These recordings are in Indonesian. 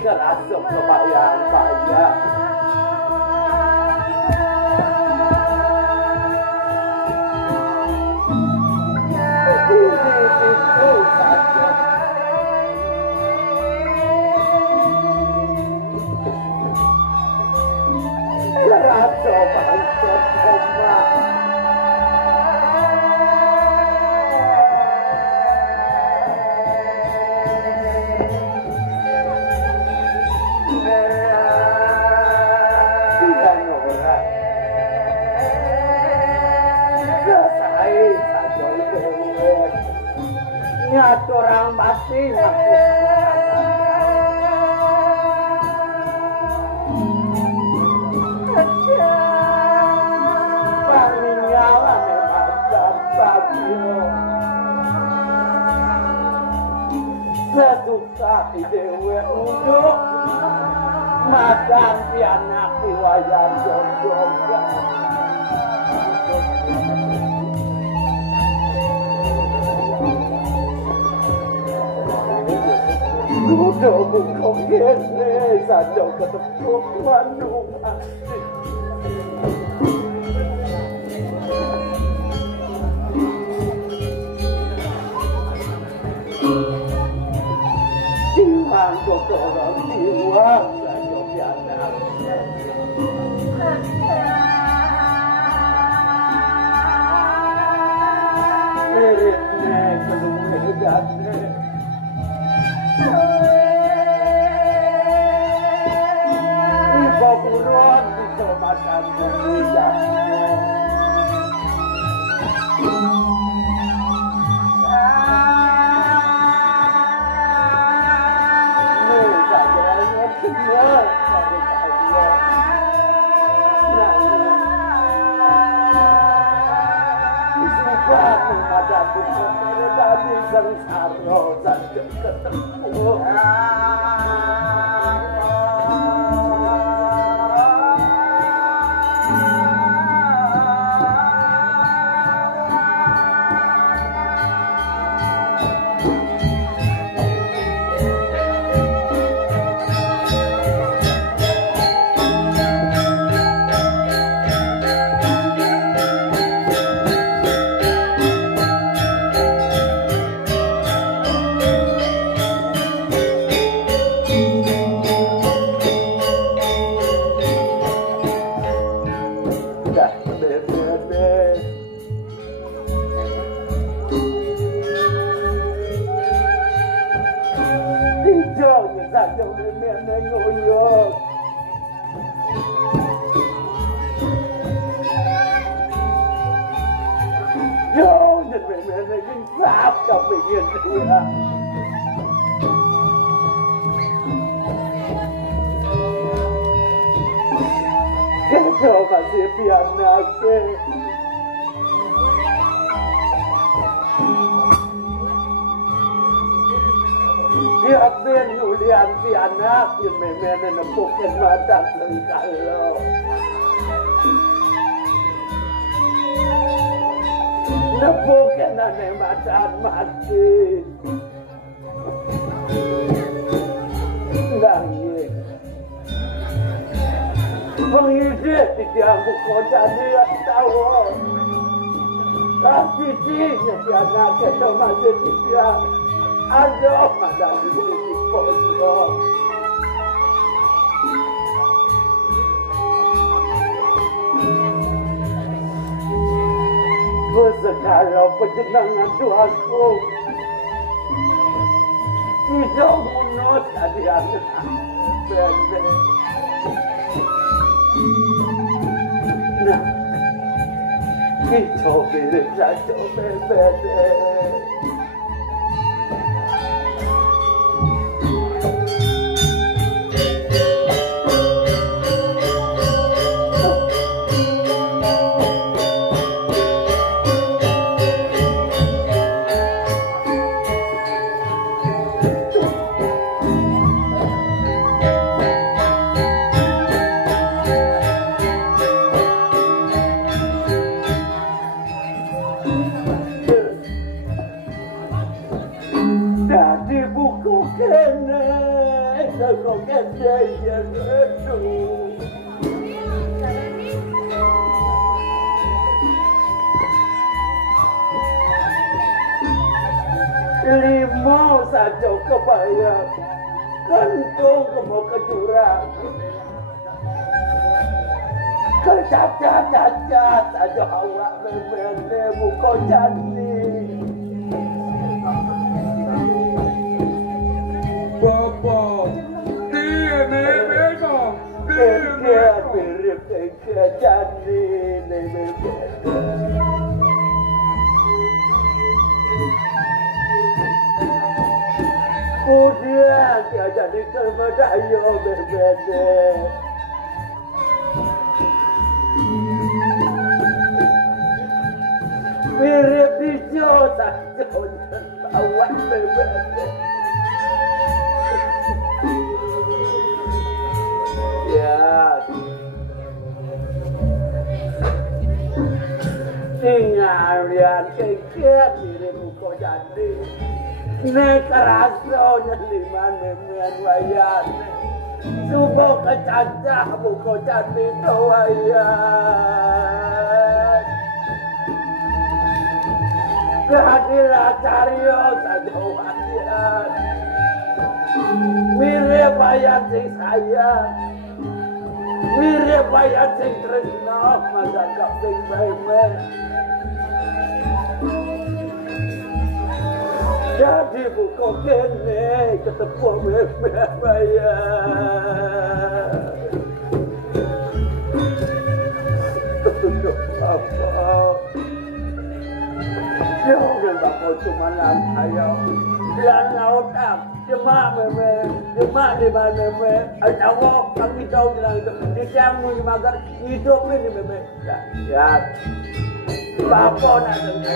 Kerasa kebayang-bayang itu saja kerasa bangkit koma orang mati aku paninggalan macam bagio seduka dewe uduk madang pianak wayan jong-jong udah bukan gini saja ketemu manungan Diwan kotoran diwan saja pianak Iritnya belum ngejatnya Buruan bisa makan berhidangnya ini sadarnya benar pada saya Isukan menghadapi dari sengsara saja ketemu kasih pianak Siapin ulian pianak yang memang nempukin mata kalau nempukin aneh mata mati nangis mengisi di diambuk kota dia tahu kasih sihnya pianak itu masih dia aduh madang di sini pondok sekarang penjenengan Tuhanku tidak menurut tadi anak pendek nah itu pilih saja pendek kende ya aduh. Limo saja kebayang, kentung kemo kecurang. Kecacat-cacat saja awak memene muka cantik. Bapak, ini dong. Dia mirip ke cantik, kemudian dia jadi termedayo berbeda. Mirip hijau saja awak berbeda. Ya, tinggal lihat keket mirip muka jadi. Nek rasa nyeliman memen wayan, subuh kecacah muka jadi wayan. Kehadiran Caryo saja wayan, mirip wayan sing sayang, mirip wayan sing tresno, masa kok sing memen. Jadi buka kene ketemu memen wayan. Tutup apa? Jangan bakal cuma saya. Jangan otak, cuma memen, cuma di mana memen. Ayo, kami tahu bilang itu. Di siang mau dimakan hidup ini memen. Ya. Bapak nak dengar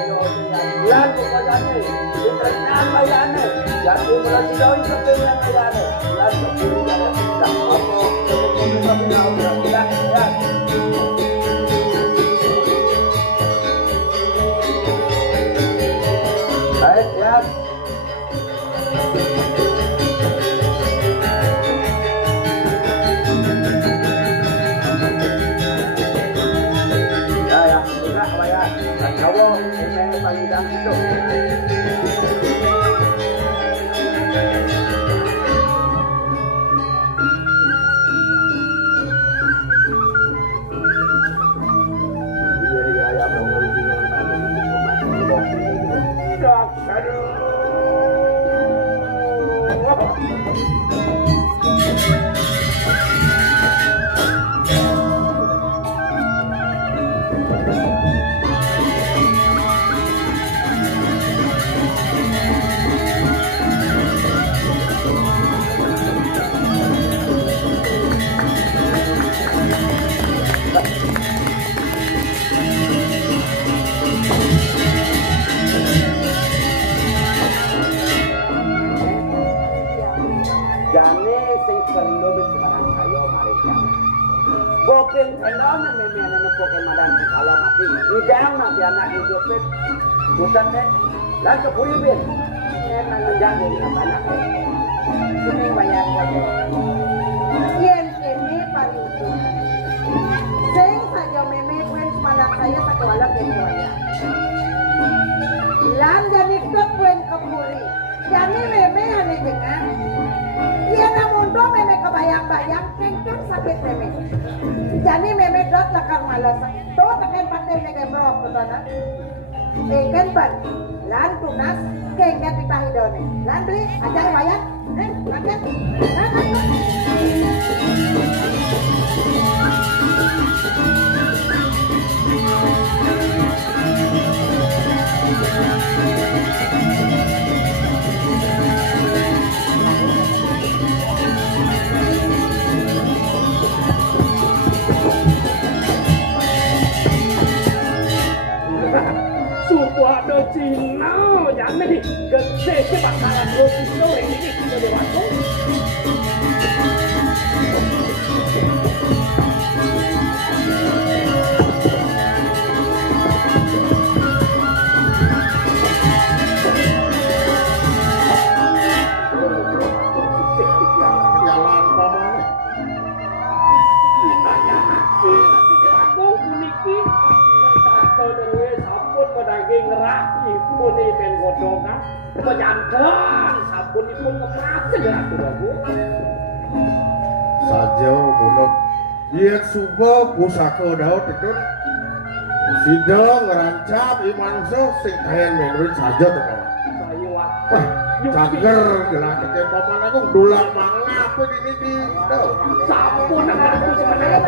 yang pokoknya ni, diteruskan bayarnya. Jadi mulai jauh itu dengan bayarnya. Lalu kemudian kita apa? Kemudian ya. Baik ya. Kamu ini panggilan itu. Bopin telon memang nepok madan kalau mati. Idang nanti anak hidupin. Bukan deh. Lalu kepulibin. Memang menjaga sama anak. Ini bayar saja. Yen ini paling itu. Sing saja memang kuen semalam saya tak walak yang waya. Lan jadi kuen kepuri. Jadi memang ada dengan. Dia namun do memang kebayang-bayang kengkeng sakit memang. Jadi memang dot lakar malas. Do tekan pakai dengan berapa betul? Kengkeng pan. Lan tunas kengkeng di pahidone. Lan beli ajar bayar. Pakai. Suatu Cina, jangan di gede bakalan roti goreng ini kita dewasa. ngerahipun ben godhongan penyandang sapunipun kematen Ratu Prabu. Saja bunuh yen suga pusaka daud itu sida ngerancap imanungsa sing kaen menurut saja to kawan. Sayu Cager gelah teke paman aku dulang mangap ini di sampun aku sebenarnya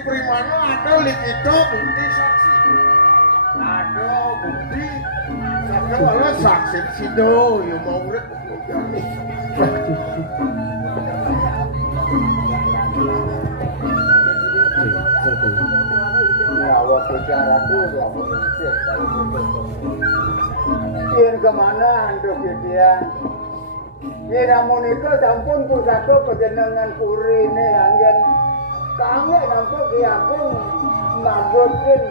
Primana ada likito bukti saksi ada bukti saksi malah saksi sido ya mau urip jadi awak bicara tuh aku sih yen kemana anduk dia yen namun itu sampun pusaka kejenengan kurine anggen kami nampak diapung magotin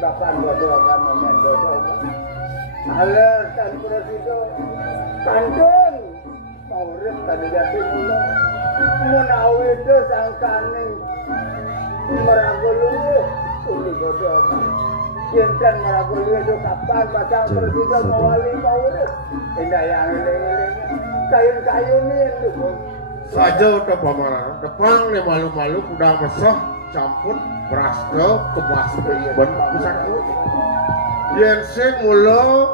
bapak godongan memen godongan aler tan presiden kandung maurip tadi jatuh mula menawi itu sangkaning meragulu uli godongan jentan meragulu itu kapan batang presiden mawali maurip indah yang iling-iling kayu-kayu ini saja udah pamanah depan nih malu-malu udah mesah campur brasto ke brasto ben pusaka yen sing mula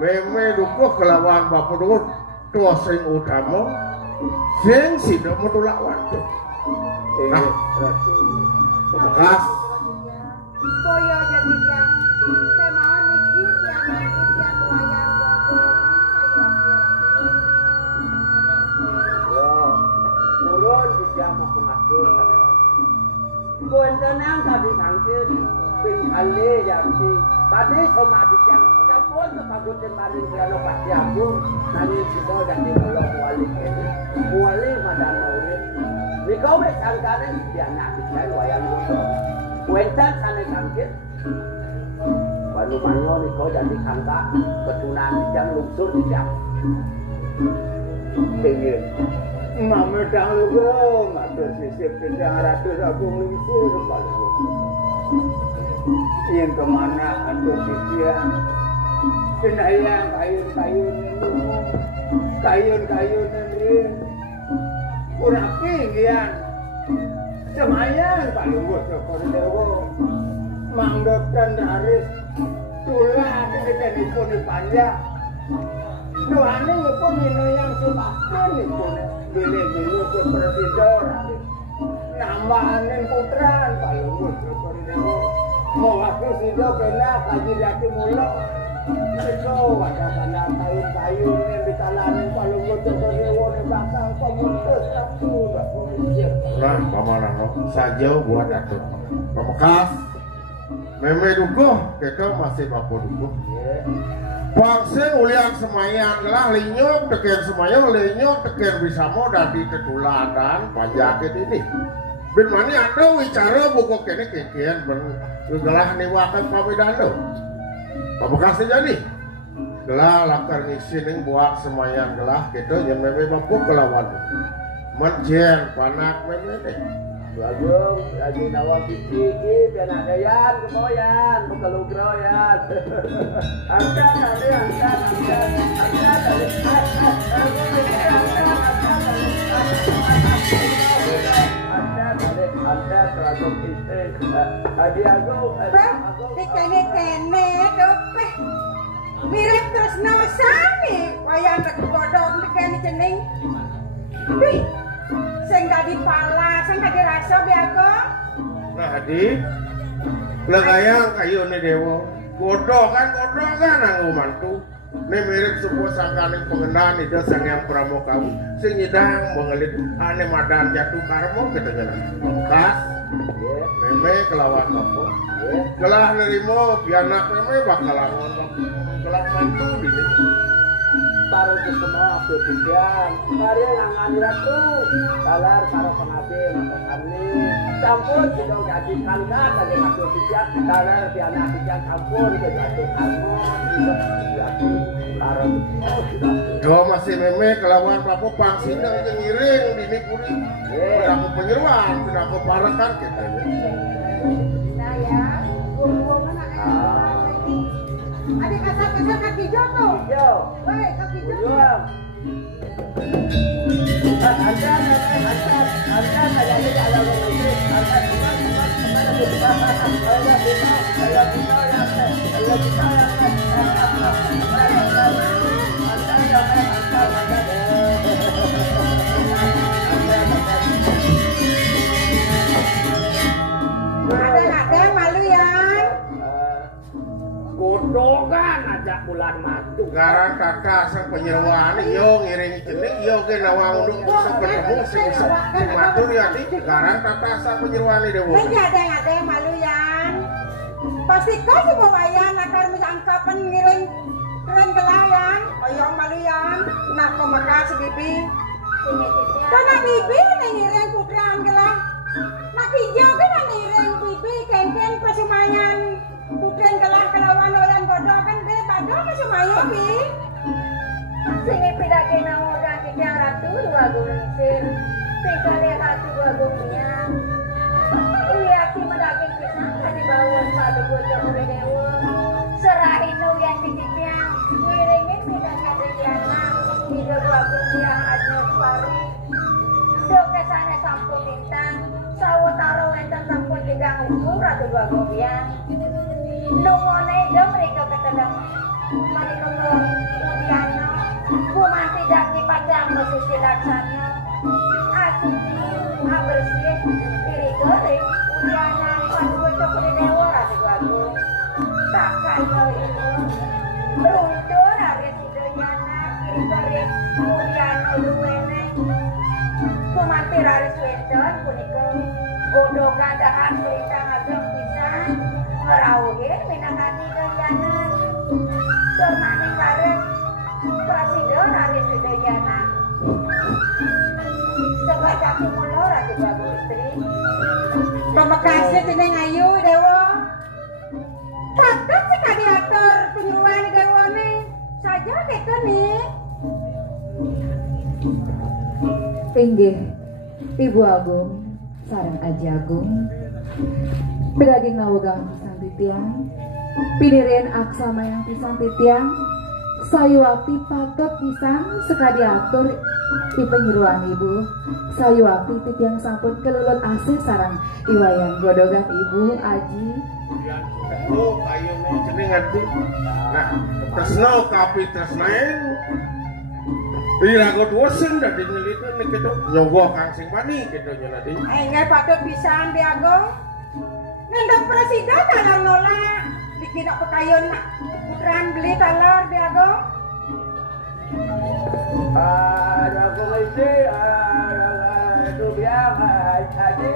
meme dukuh kelawan bapak dukuh tua sing utama sing sida metu lawan nah bekas koyo jadi yang temahan iki tiang wayang Turun di jam pengatur sampai Kuentanang tadi mangkir ping kali jadi tadi sama di jam campur kepagutin maring kalau pasti aku nanti kita jadi kalau muali madam maulid mikau sangkane dia nak bicara wayang godo kuentan sana mangkir baru manyo mikau jadi sangka ketunan di jam lumpur di jam pengen mama dah lupa, matur sisip sedang ratus aku meluncur balik. Yang kemana anduk dia? Cenayang kayun-kayun ini, kurang pinggian. Semayang paling bos kordewo, manggakan haris tulah dari pun dipanjang. Doanya pun ini yang sebagian itu. Bila-bila ke presiden namanin putran paling syukur dewa mau aku sido kena kaji dati mula itu ada kayu-kayu ini ditalanin paling syukur dewa ini bakal pemutus satu nah pamanah saja buat aku pemekas meme dukuh kita masih bapak dukuh Bangsa ulian semayang lah linyok teken semayang linyok teken bisa mau dari ketuladan panjakit ini. Ben mani ada wicara buku kene kekian bergelah niwakan pamidano. Apa kasih jadi? Gelah lakar ngisining buat semayang gelah gitu yang meme mampu kelawan. Menjen panak meme deh. Bagong, lagi nawang kiki, biar ada yan, kemoyan, bukalugro yan. Angkat tadi, angkat teragong istri. Adi aku, kene dope. Mirip terus nama sami, wayang kekodong kene jeneng. Sing gak dipala, sing gak dirasa biago. Nah, Adi, belakayang kayu ini dewa. Godongan anggo mantu. Ini mirip sebuah sangkaning pengenaan itu sang yang pramukawi sing nyidang mengelit ane madan jatuh karmo kedengeran kas meme kelawan apa kelah nerimo pianak meme bakal lawan kelah mantu ini baru semua kepikiran kare nangan ratu dalar karo pengabe kami campur tidak jadi kangga tadi masuk pijak dalar pianak pijak campur jadi kamu yo masih meme kelawan papo pangsidang yang ngiring dini kuring aku penyeruan tidak aku parakan kita nah ya guru-guru adik kasar kaki jatuh woi kaki jatuh ada malu ya Godongan aja bulan matu. Garang kakak sang penyeruan yo ngiring cening yo ge nawang unduk bisa ketemu sing matur ya di garang kakak sang penyeruan di dewo. Ada malu yan. Pasti kau semua wayan akar misangkapan ngiring keren gelayan. Oyong malu yan. Nah kau makas bibi. Karena bibi ngiring putraan gelah. Nak hijau kan ngiring bibi kengken pasumayan. Putren kelah kelawan oyan bodoh kan be bodoh masih mayo bi. Sing pidake nang ora kicang ratu dua gungsin. Sing kali ratu dua gungnya. Iya ki medake kisah di bawah sadu bocah dewa. Serahin no yang dicicang ngiringin pidake Diana. Tiga dua gungnya Agnes Pari. Do kesane sampun bintang. Sawetara enten sampun tigang ukur ratu dua gungnya. Nungone do mereka ketedang mereka udiana ku masih daki padang mesusi laksana asuci bersih diri kering udiana padu bocok di dewa ratu bagus takkan lo ibu beruntur hari sidonyana kiri kering udiana luwene ku mati rari sweden punika godogan dahan berita ngagem pisan ngerawuhin minangani doyanan turmani karek presiden hari sedoyanan sebacaki mulur ati babu istri Pemakasih jeneng ayu dewa. Tetep sekali atur penyuruhan dewane saja gitu nih. Inggih Ibu Agung sareng Aji Agung Bidaging nawegang pisan titiang pinireun aksama yang pisan titiang sayuakti patot pisan sekadi atur di penyeruan ibu sayuakti titiang sampun kelulun asih sarang iwayan godogan ibu Aji oh ayo nih cening ngerti nah tresno kapi tresnaen Irago dosen dari nyelitu nih gitu nyogoh kang sing mani gitu nyeladi Enggak patut pisan Biago. Ngendok presiden talar nolak bikin aku kayon putraan beli talar Biago. Aku mesti itu biang aji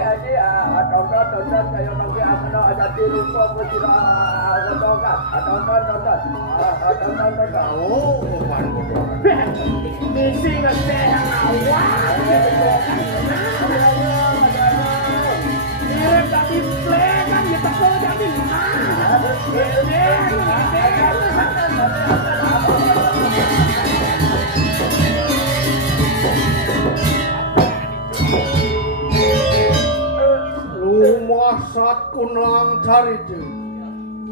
tonton kayak nanti akan ada tiru kok mesti tonton oh bukan Misi ngeteh awal. Mirip tadi play kan diteko jadi lumasat kunang carite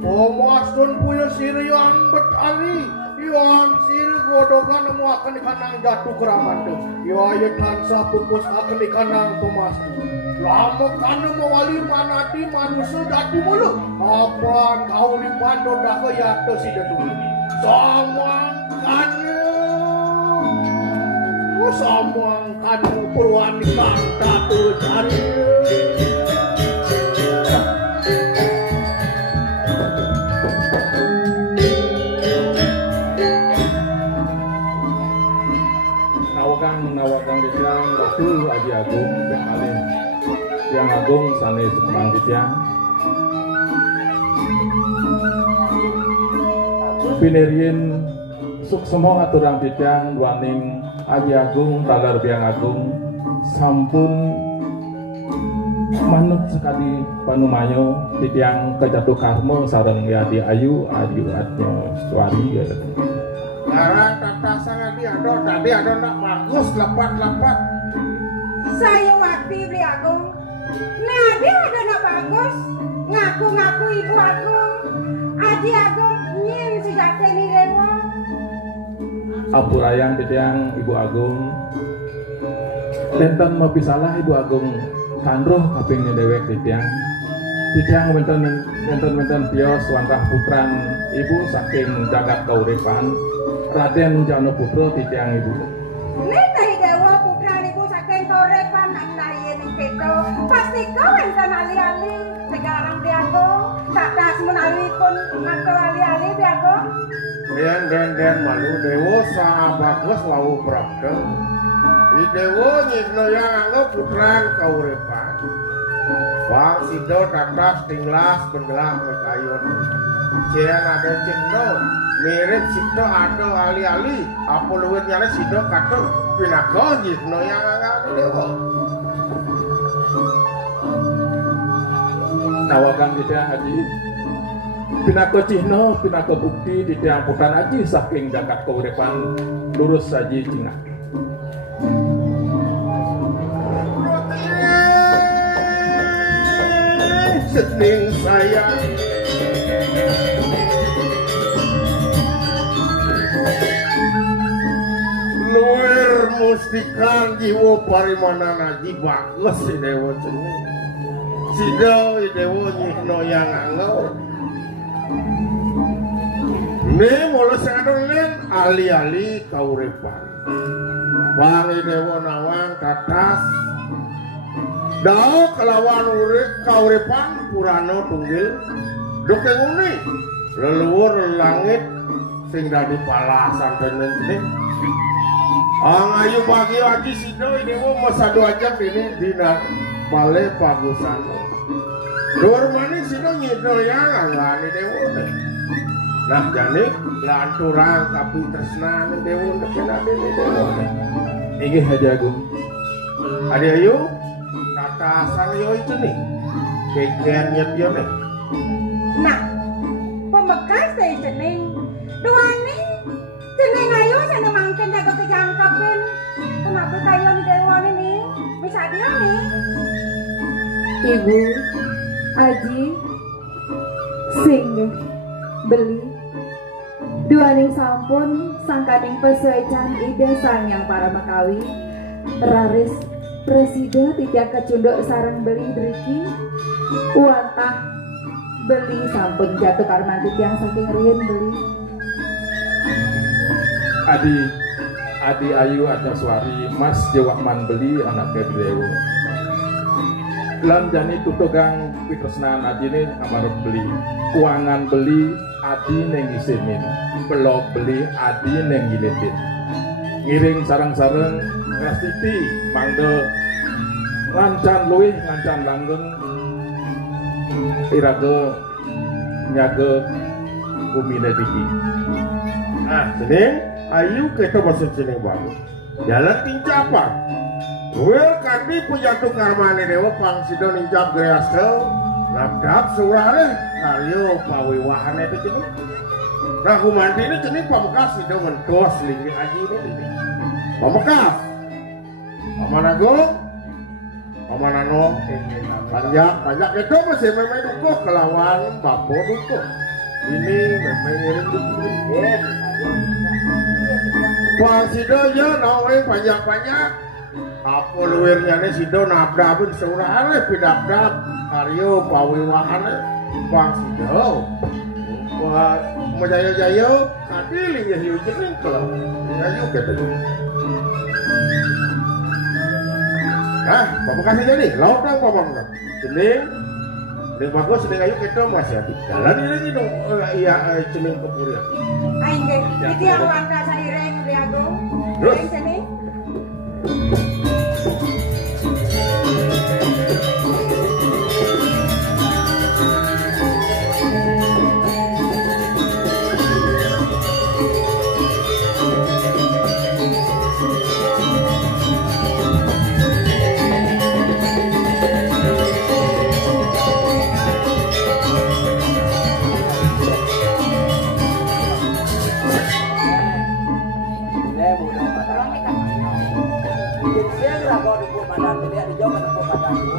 omasun puya sirian betari Iwan siri godogan nemu akan ikanang jatuh keramat Iwaya tansah pupus akan ikanang pemastu Lama kana mawali manati manusia jatuh mulu Apaan kau limpando dah kaya si jatuh Samangkannya purwanika jatuh cari Wagang Titiang Ratu Aji Agung Bekalin Tiang Agung sanes Kembang Titiang Pinirien suksemo aturang Titiang duaning Aji Agung talar Biang Agung sampun manut sekali panumayo Titiang kejatuh karma sareng Yadi Ayu adnya suari ya. Larang tata sangat ada tadi ada nak bagus lepat. Saya waktu beli Agung. Nah dia ada nak bagus. Ngaku-ngaku ibu Agung. Aji Agung nyin sejati ni lewa. Apurayang Titiang Ibu Agung. Tenten mau pisalah Ibu Agung kandroh kaping dewek Titiang. Titiang wenten bios wangkah putran Ibu saking jagat kauripan. Raden Jano Putra Titiang Ibu. Nita dewa putra ibu saking kauripan anda yen keto. Pasti kau enten ali-ali. Sekarang biago. Tatas menalipun ngato ali-ali biago. Den malu dewo sa bagus lau prakte. Di dewo nyikno yang anggap putran kauripan. Bang sido tatas tinglas bengelah mekayun. Cian ada cikno mirip sido ada ali-ali. Apa luwet nyale sido kato pinago nyikno yang anggap dewo. Nawagang Titiang Haji pinako cihno pinako bukti Titiang bukan aji saking jagat kauripan lurus saji cina. Sening saya luar mustikan jiwa parimana naji bagus si dewa cening si dewa nyikno yang angau ini mulai sadolin ali-ali kauripan bang dewa nawang katas dao kelawan kauripan purano tunggil dokeng uni leluhur langit sing dadi palasan tenen ini ayu bagi lagi sido ini mau satu aja ini dina bale pagusano dur manis sido nyidol yang angani dewo nah jani lanturang tapi tresna dewo deken ade dewo Inggih Haji Agung. ade ayu kata sang yo itu nih kekian nyep nih. Nah, pembekas dari cening, duani, cening ayu sana mangken jaga kejangkapin. Kenapa kayu di dewan ini? Bisa dia nih. Ibu Aji sing beli duaning sampun sangkaning pesuaican ide sang yang para makawi raris presida Titiang kecunduk sarang beli driki uantah beli sampun jatuh karman Titiang saking rien beli Adi Ayu ada suari Mas Jewakman beli anaknya Dewo lan jani tutugang pitresnan Adi ini kamar beli kuangan beli Adi neng isinin belok beli Adi neng gilitin ngiring sarang-sarang Krastiti mangde ngancan luwih ngancan langgeng irage nyage bumine diki. Nah, sini ayu kita masuk sini bagus. Jalan tincapan. Wel kandi pujatu karmane dewa pang sido nincap greasel nabdap surare karyo pawiwahan itu cini. Nah kumandi ini cini pamekas sido mentos lingi aji ini. Pamekas. Pamanago. Pamanano. Banyak itu masih memang dukuh kelawan bapo dukuh. Ini memang ngirim dukuh. Pang sido ya nawe banyak-banyak. Apa luwirnya nih sido nabdabin surare pidabdab karyo pawiwahane pang sido. Wah menjayo-jayo kadili ya hiu jening kalau jayo gitu. Nah, bapak kasih jadi laut dong bapak jening. Jening bagus jening ayo kita masih ada jalan ini dong. Iya jening kepuri. Aing ge, iki yang warga saireng di Agung. Terus sini. ada dia di jauh ada pada aku.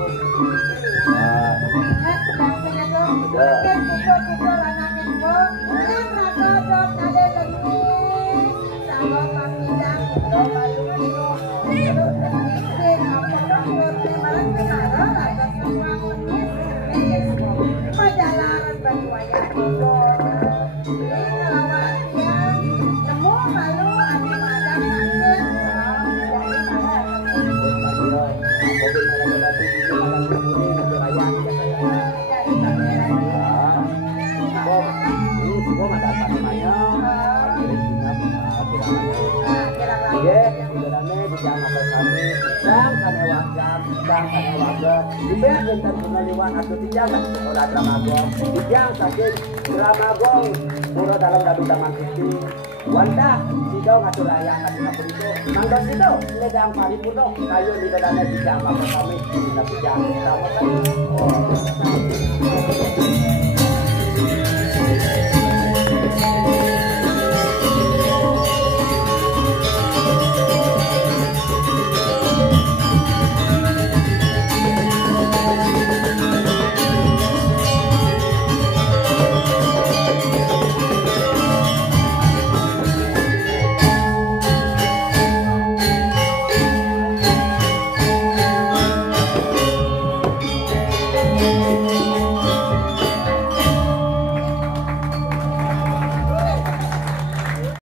Dibayar dengan penaliwan atau tidak orang Dramagong yang sakit Dramagong muro dalam dadu daman putih wanda sido ngatur layang kati ngapun itu mangga sido ledang paripurno kayu di dadanya di jama kami di jama kami